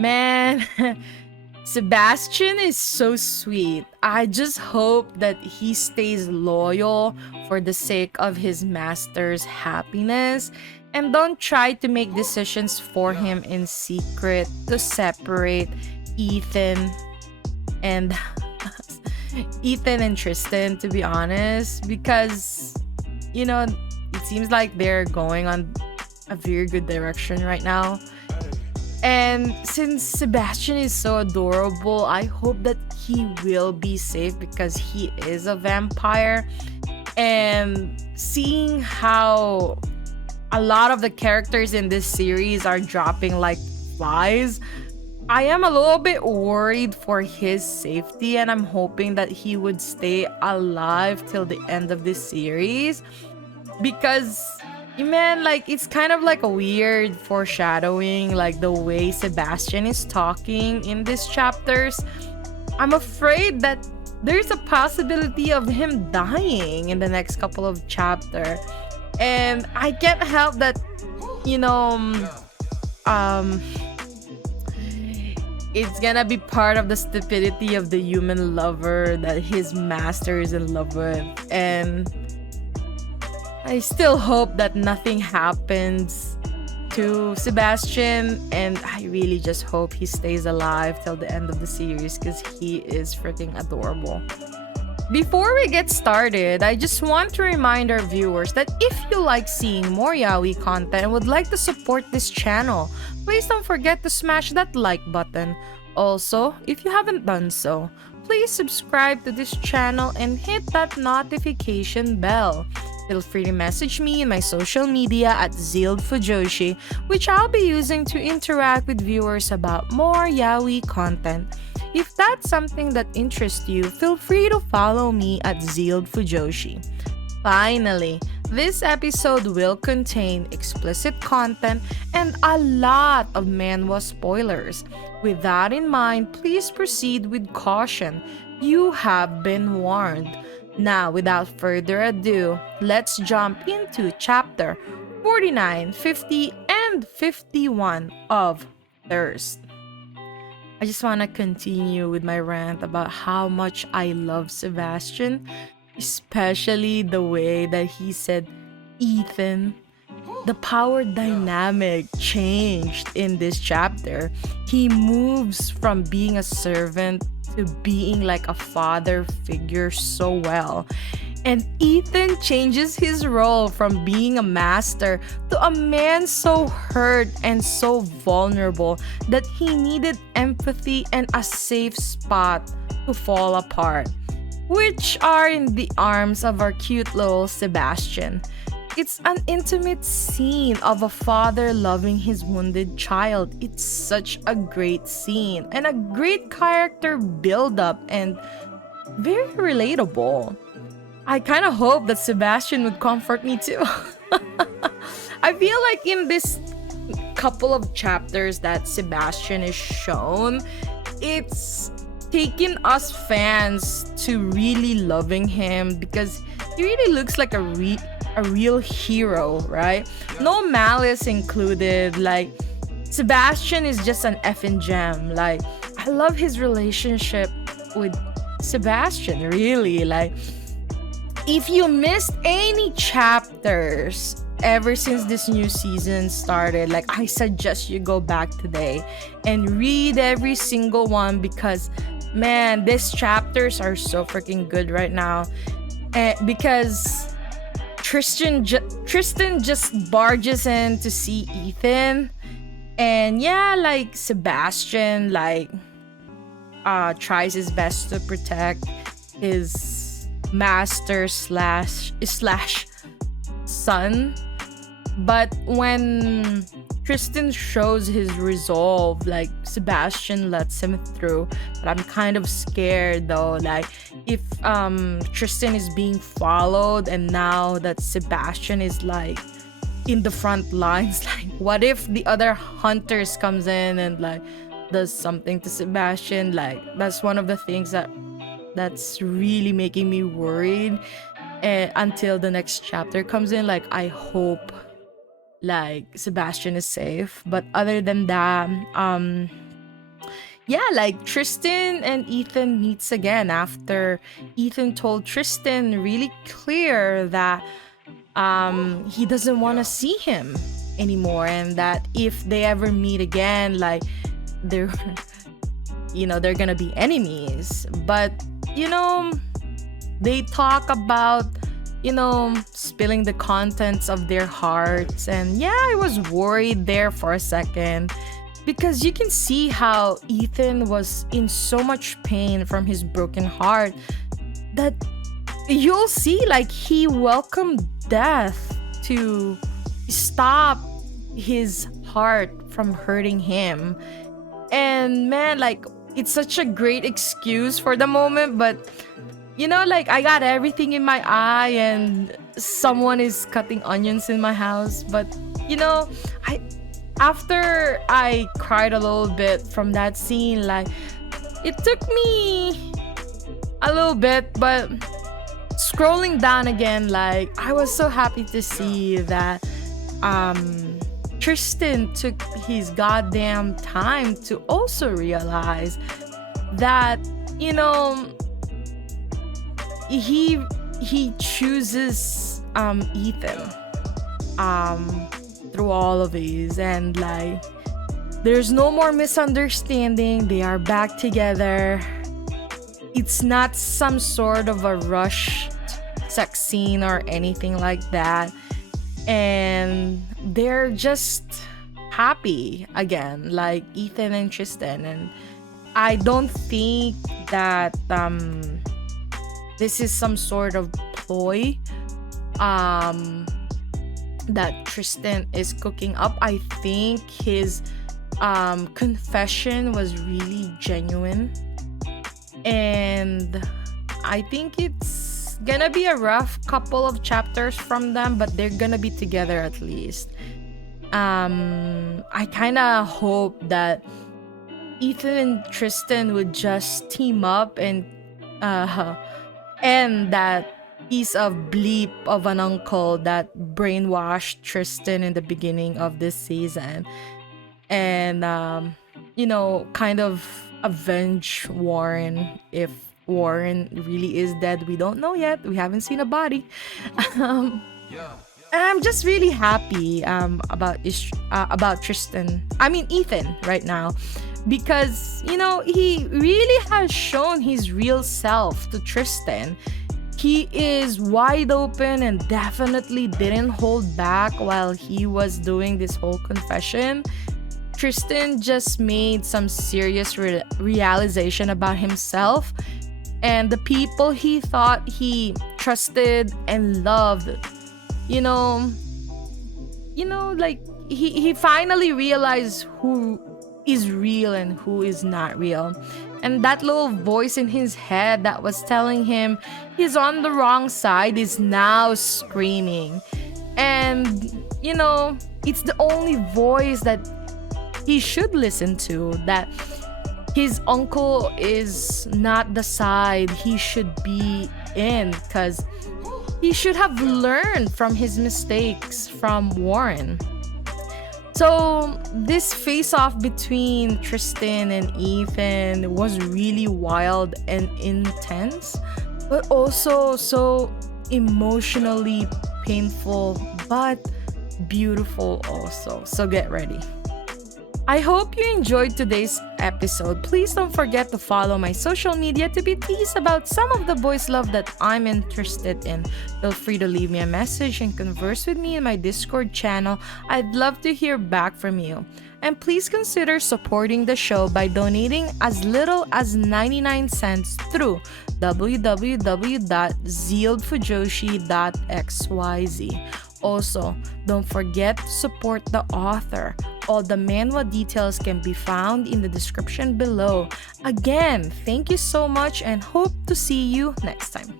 Man, Sebastian is so sweet. I just hope that he stays loyal for the sake of his master's happiness and don't try to make decisions for him in secret to separate Ethan and Ethan and Tristan, to be honest, because it seems like they're going on a very good direction right now. And since Sebastian is so adorable, I hope that he will be safe because he is a vampire. And seeing how a lot of the characters in this series are dropping like flies, I am a little bit worried for his safety, and I'm hoping that he would stay alive till the end of this series because man, like it's kind of like a weird foreshadowing, like the way Sebastian is talking in these chapters. I'm afraid that there's a possibility of him dying in the next couple of chapter, and I can't help that, you know, um, it's gonna be part of the stupidity of the human lover that his master is in love with, and I still hope that nothing happens to Sebastian, and I really just hope he stays alive till the end of the series because he is freaking adorable. Before we get started, I just want to remind our viewers that if you like seeing more yaoi content and would like to support this channel, please don't forget to smash that like button. Also, if you haven't done so, please subscribe to this channel and hit that notification bell. Feel free to message me in my social media at ZEALED FUJOSHI, which I'll be using to interact with viewers about more yaoi content. If that's something that interests you, feel free to follow me at ZEALED FUJOSHI. Finally, this episode will contain explicit content and a lot of manhwa spoilers. With that in mind, please proceed with caution. You have been warned. Now, without further ado, let's jump into chapter 49, 50, and 51 of Thirst. I just want to continue with my rant about how much I love Sebastian, especially the way that he said Ethan. The power dynamic changed in this chapter. He moves from being a servant to being like a father figure so well. And Ethan changes his role from being a master to a man so hurt and so vulnerable that he needed empathy and a safe spot to fall apart, which are in the arms of our cute little Sebastian. It's an intimate scene of a father loving his wounded child. It's such a great scene and a great character build-up and very relatable. I kind of hope that Sebastian would comfort me too. I feel like in this couple of chapters that Sebastian is shown, it's taken us fans to really loving him because he really looks like a real hero, right? No malice included. Like, Sebastian is just an effing gem. Like, I love his relationship with Sebastian, really. Like, if you missed any chapters ever since this new season started, like, I suggest you go back today and read every single one because, man, these chapters are so freaking good right now. Because Tristan just barges in to see Ethan, and yeah, like Sebastian tries his best to protect his master slash son, but when Tristan shows his resolve, like Sebastian lets him through. But I'm kind of scared though, like if Tristan is being followed and now that Sebastian is like in the front lines, like what if the other hunters comes in and like does something to Sebastian? Like that's one of the things that's really making me worried until the next chapter comes in. Like I hope like Sebastian is safe, but other than that, yeah, like Tristan and Ethan meets again after Ethan told Tristan really clear that he doesn't want to see him anymore, and that if they ever meet again, like they're they're gonna be enemies. But you know they talk about spilling the contents of their hearts. And yeah, I was worried there for a second, because you can see how Ethan was in so much pain from his broken heart, that you'll see like he welcomed death to stop his heart from hurting him. And man, like, it's such a great excuse for the moment, but like, I got everything in my eye and someone is cutting onions in my house. But I after I cried a little bit from that scene, like, it took me a little bit, but scrolling down again, like, I was so happy to see that Tristan took his goddamn time to also realize that he chooses Ethan through all of these. And like, there's no more misunderstanding, they are back together. It's not some sort of a rushed sex scene or anything like that, and they're just happy again, like Ethan and Tristan. And I don't think that this is some sort of ploy that Tristan is cooking up. I think his confession was really genuine, and I think it's gonna be a rough couple of chapters from them, but they're gonna be together at least. I kind of hope that Ethan and Tristan would just team up and end that piece of bleep of an uncle that brainwashed Tristan in the beginning of this season, and kind of avenge Warren. If Warren really is dead, we don't know yet, we haven't seen a body. um, and I'm just really happy about Ethan right now, because he really has shown his real self to Tristan. He is wide open and definitely didn't hold back while he was doing this whole confession. Tristan just made some serious realization about himself and the people he thought he trusted and loved. Like, he finally realized who is real and who is not real. And that little voice in his head that was telling him he's on the wrong side is now screaming. And, it's the only voice that he should listen to, that his uncle is not the side he should be in, because he should have learned from his mistakes from Warren. So this face-off between Tristan and Ethan was really wild and intense, but also so emotionally painful, but beautiful also. So get ready. I hope you enjoyed today's episode. Please don't forget to follow my social media to be teased about some of the boys' love that I'm interested in. Feel free to leave me a message and converse with me in my Discord channel. I'd love to hear back from you. And please consider supporting the show by donating as little as 99 cents through www.zealedfujoshi.xyz. Also, don't forget to support the author. All the manhwa details can be found in the description below. Again, thank you so much and hope to see you next time.